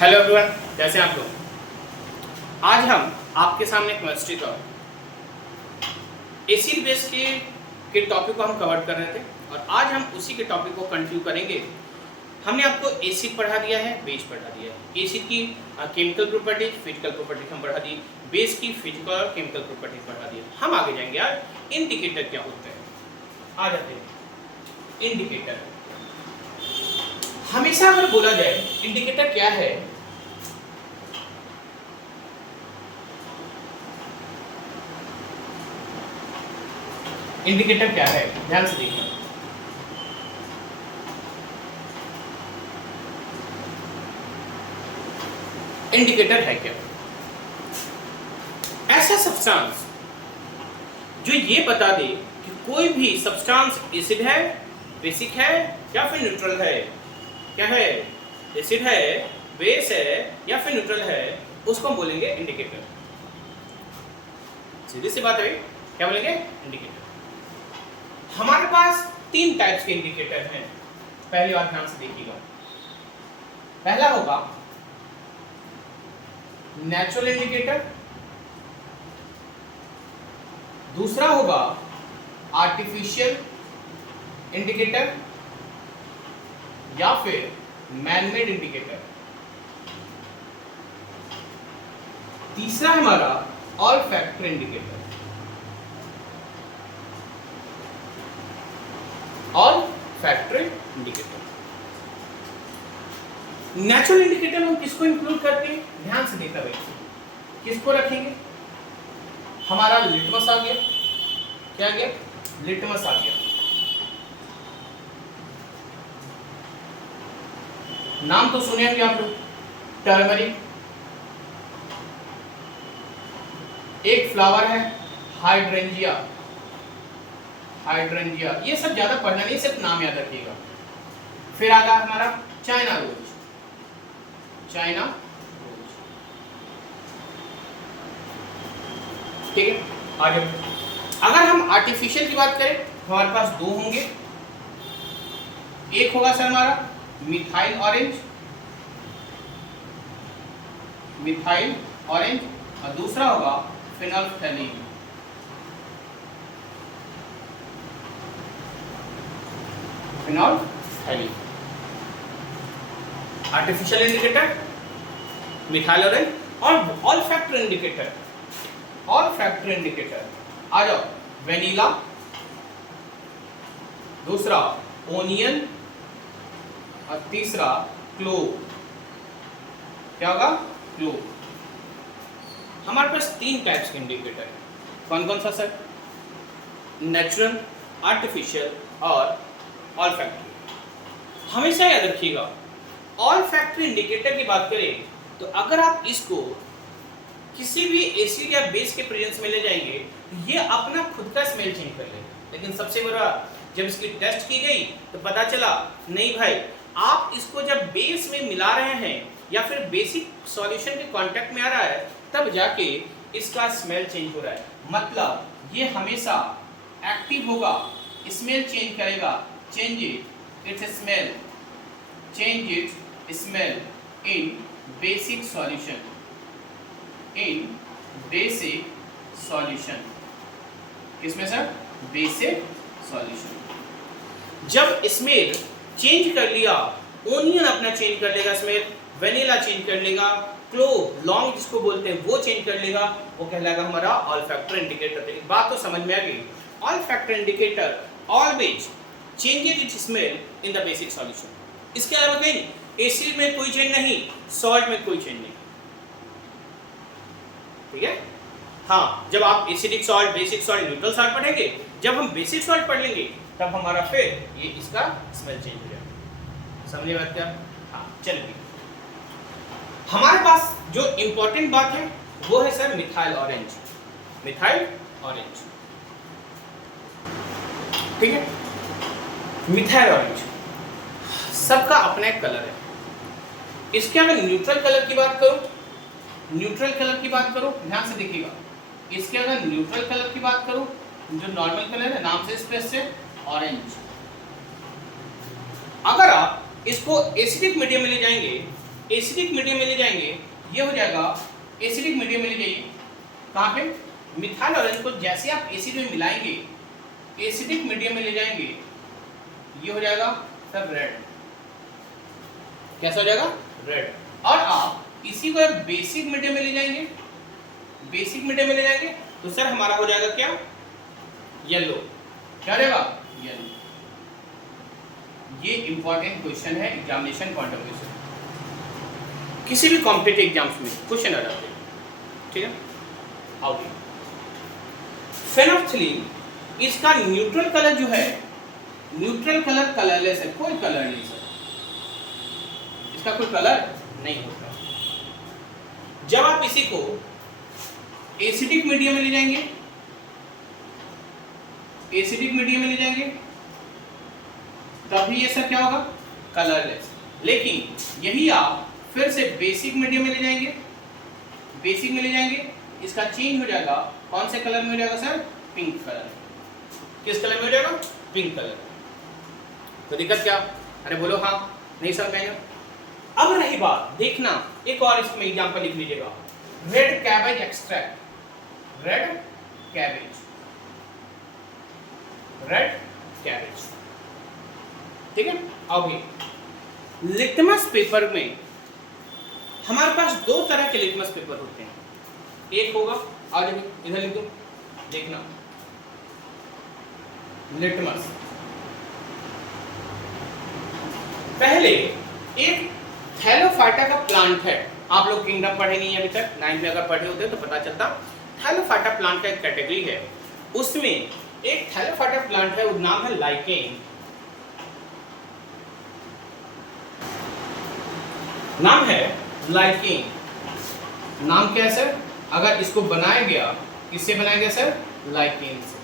Hello everyone, कैसे हैं आप लोग। आज हम आपके सामने केमिस्ट्री का एसिड बेस के टॉपिक को हम कवर कर रहे थे और आज हम उसी के टॉपिक को कंटिन्यू करेंगे। हमने आपको एसिड पढ़ा दिया है, बेस पढ़ा दिया है। एसिड की केमिकल प्रॉपर्टीज, फिजिकल प्रॉपर्टीज हम पढ़ा दी, बेस की फिजिकल और केमिकल प्रॉपर्टीज पढ़ा दी। हम आगे जाएंगे यार, इंडिकेटर क्या होते हैं। आ जाते हैं इंडिकेटर। हमेशा अगर बोला जाए इंडिकेटर क्या है, इंडिकेटर क्या है, ध्यान से देखिए। इंडिकेटर है क्या? ऐसा सब्सटेंस जो ये बता दे कि कोई भी सब्सटेंस एसिड है, बेसिक है या फिर न्यूट्रल है। क्या है? एसिड है, बेस है या फिर न्यूट्रल है, उसको हम बोलेंगे इंडिकेटर। सीधी सी बात है, क्या बोलेंगे? इंडिकेटर। हमारे पास तीन टाइप्स के इंडिकेटर हैं। पहली बात ध्यान से देखिएगा। पहला होगा नेचुरल इंडिकेटर, दूसरा होगा आर्टिफिशियल इंडिकेटर या फिर मैनमेड इंडिकेटर, तीसरा है हमारा all factor indicator. Olfactory indicator. Natural indicator हम किसको इंक्लूड करते हैं? ध्यान से देखा भाई, किसको रखेंगे? हमारा लिटमस आ गया। क्या आ गया? लिटमस आ गया। नाम तो सुने होंगे आप लोग, टर्मरिक। एक फ्लावर है हाइड्रेंजिया। हाइड्रेंजिया, ये सब ज्यादा पढ़ना नहीं, सिर्फ नाम याद रखिएगा। फिर आ गया हमारा चाइना रोज। चाइना रोज, ठीक है। आगे अगर हम आर्टिफिशियल की बात करें तो हमारे पास दो होंगे। एक होगा सर हमारा मिथाइल ऑरेंज, मिथाइल ऑरेंज, और दूसरा होगा phenolphthalein. Phenolphthalein. Artificial indicator methyl orange और olfactory indicator. Olfactory indicator आ जाओ, वेनिला, दूसरा ओनियन और तीसरा क्लोव। क्या होगा? क्लोव। हमारे पास तीन टाइप्स के इंडिकेटर है। कौन कौन सा सर? नेचुरल, आर्टिफिशियल और ऑल फैक्टर। हमेशा याद रखिएगा, ऑल फैक्टर इंडिकेटर की बात करें तो अगर आप इसको किसी भी एसिड या बेस के प्रेजेंस में ले जाएंगे तो ये अपना खुद का स्मेल चेंज कर लेगा। लेकिन सबसे बड़ा, जब इसकी टेस्ट की गई तो पता चला नहीं भाई, आप इसको जब बेस में मिला रहे हैं या फिर बेसिक सॉल्यूशन के कांटेक्ट में आ रहा है तब जाके इसका स्मेल चेंज हो रहा है। मतलब ये हमेशा एक्टिव होगा, स्मेल चेंज करेगा। Change it's smell, change it's smell in basic solution, in basic solution. किसमें सर? Basic solution. जब स्मेल चेंज कर लिया, ओनियन अपना चेंज कर लेगा स्मेल, वेनिला चेंज कर लेगा, क्लोव लॉन्ग जिसको बोलते हैं वो चेंज कर लेगा, वो कहलाएगा हमारा ऑल फैक्टर इंडिकेटर। एक बात तो समझ में आ गई, all factor indicator always changes it's smell in the basic solution. इसके अलावा कहीं एसिड में कोई चेंज नहीं, सॉल्ट में कोई चेंज नहीं, ठीक है। हाँ, जब आप acidic salt, basic salt, neutral salt पढ़ेंगे, जब हम बेसिक सॉल्ट पढ़ लेंगे तब हमारा फिर ये इसका स्मेल चेंज हो जाएगा। समझे बात क्या? हाँ, चलिए। हमारे पास जो इंपॉर्टेंट बात है वो है sir methyl orange. Methyl orange, ठीक है। मिथाइल ऑरेंज सबका अपना एक कलर है। इसके अगर न्यूट्रल कलर की बात करूं, न्यूट्रल कलर की बात करूं, ध्यान से देखिएगा। इसके अगर न्यूट्रल कलर की बात करूं, जो नॉर्मल कलर है, नाम से स्पेस से ऑरेंज। अगर आप इसको एसिडिक मीडियम में ले जाएंगे एसिडिक मीडियम में ले जाएंगे, ये हो जाएगा एसिडिक मीडियम में ले जाइए, कहाँ पे, मिथाइल ऑरेंज को जैसे आप एसिड में मिलाएंगे, एसिडिक मीडियम में ले जाएंगे, ये हो जाएगा सर रेड। कैसा हो जाएगा, रेड। और आप इसी को बेसिक मीडियम में ले जाएंगे, बेसिक मीडियम में ले जाएंगे तो सर हमारा हो जाएगा क्या, येलो। क्या रहेगा, येलो। ये इंपॉर्टेंट क्वेश्चन है एग्जामिनेशन पॉइंट ऑफ व्यू से, किसी भी कॉम्पिटिटिव एग्जाम्स में क्वेश्चन आ जाते हैं, ठीक है। आउट फेनोल्फथलीन, इसका न्यूट्रल कलर जो है, न्यूट्रल कलर कलरलेस है, कोई कलर नहीं सर, इसका कोई कलर नहीं होता। जब आप इसी को एसिडिक मीडियम में ले जाएंगे, एसिडिक मीडियम में ले जाएंगे तभी ये सब क्या होगा, कलरलेस। लेकिन यही आप फिर से बेसिक मीडियम में ले जाएंगे, बेसिक में ले जाएंगे, इसका चेंज हो जाएगा, कौन से कलर में हो जाएगा सर, पिंक कलर। किस कलर में हो जाएगा, पिंक कलर। तो दिक्कत क्या, अरे बोलो हाँ, नहीं समझ आएगा। अब रही बात, देखना एक और इसमें एग्जांपल लिख लीजिएगा, red cabbage extract, red cabbage, red cabbage, ठीक है। अब लिटमस पेपर में हमारे पास दो तरह के लिटमस पेपर होते हैं, एक होगा, आज इधर लिख दो, देखना लिटमस, पहले एक थैलोफाइटा का प्लांट है, आप लोग किंगडम पढ़े नहीं है अभी तक, 9 में अगर पढ़े होते तो पता चलता। थैलोफाइटा प्लांट का एक कैटेगरी है, उसमें एक थैलोफाइटा प्लांट है, वो नाम है लाइकेन, नाम है लाइकेन। नाम क्या है सर, अगर इसको बनाया गया, किससे बनाया गया सर, लाइकेन से।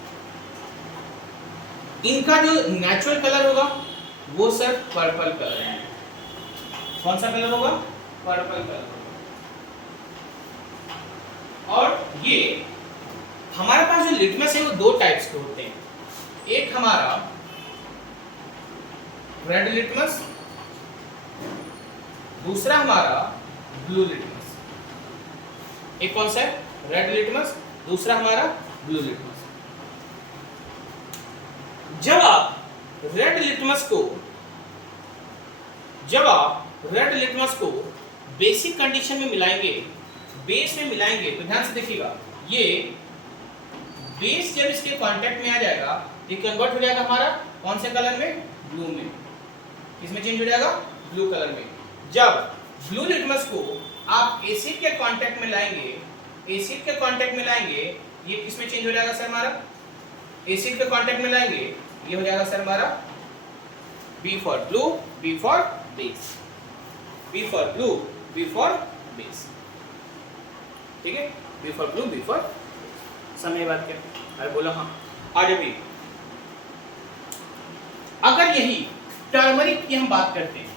इनका जो नेचुरल कलर होगा वो सर पर्पल कलर है। कौन सा कलर होगा, पर्पल कलर होगा। और ये हमारे पास जो लिटमस है वो दो टाइप्स के होते हैं, एक हमारा रेड लिटमस, दूसरा हमारा ब्लू लिटमस। एक कौन सा है, रेड लिटमस, दूसरा हमारा ब्लू लिटमस। जब आप रेड लिटमस को बेसिक कंडीशन में मिलाएंगे, बेस में मिलाएंगे, तो ध्यान से देखिएगा, ये बेस जब इसके कांटेक्ट में आ जाएगा, ये कन्वर्ट हो जाएगा हमारा कौन से कलर में, ब्लू में। किसमें चेंज हो जाएगा, ब्लू कलर में। जब ब्लू लिटमस को आप एसिड के कांटेक्ट में लाएंगे, एसिड के कांटेक्ट में लाएंगे, ये किसमें चेंज हो जाएगा सर हमारा, एसिड के कांटेक्ट में लाएंगे, ये हो जाएगा सर हमारा B for blue, B for base, B for blue, B for base, ठीक है। B for blue, B for, समझे बात क्या, अरे बोलो हाँ। आज अभी अगर यही टर्मरिक की हम बात करते हैं,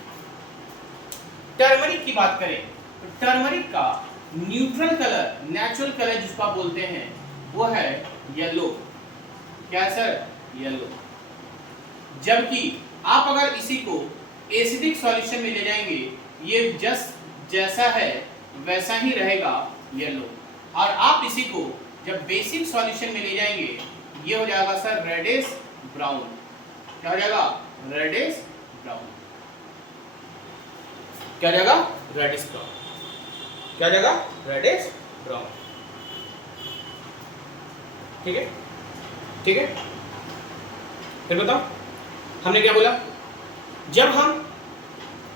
टर्मरिक की बात करें तो टर्मरिक का न्यूट्रल कलर, नेचुरल कलर जिसको आप बोलते हैं वो है येलो। क्या है सर, येलो। जबकि आप अगर इसी को एसिडिक सॉल्यूशन में ले जाएंगे, ये जस्ट जैसा है वैसा ही रहेगा, येलो। और आप इसी को जब बेसिक सॉल्यूशन में ले जाएंगे, ये हो जाएगा सर रेडिश ब्राउन। क्या हो जाएगा, रेडिश ब्राउन। क्या जाएगा, रेडिश ब्राउन। क्या जाएगा, रेडिश ब्राउन, ठीक है, ठीक है। फिर बताओ हमने क्या बोला, जब हम,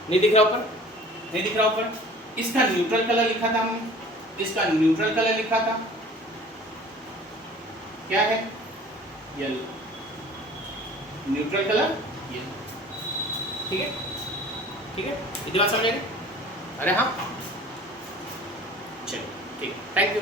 नहीं दिख रहा ऊपर, नहीं दिख रहा ऊपर, इसका न्यूट्रल कलर लिखा था हमने, इसका न्यूट्रल कलर लिखा था, क्या है, येलो। न्यूट्रल कलर येलो, ठीक है, ठीक है। इतनी बात समझ आएगी, अरे हाँ, चलिए ठीक है, थैंक यू।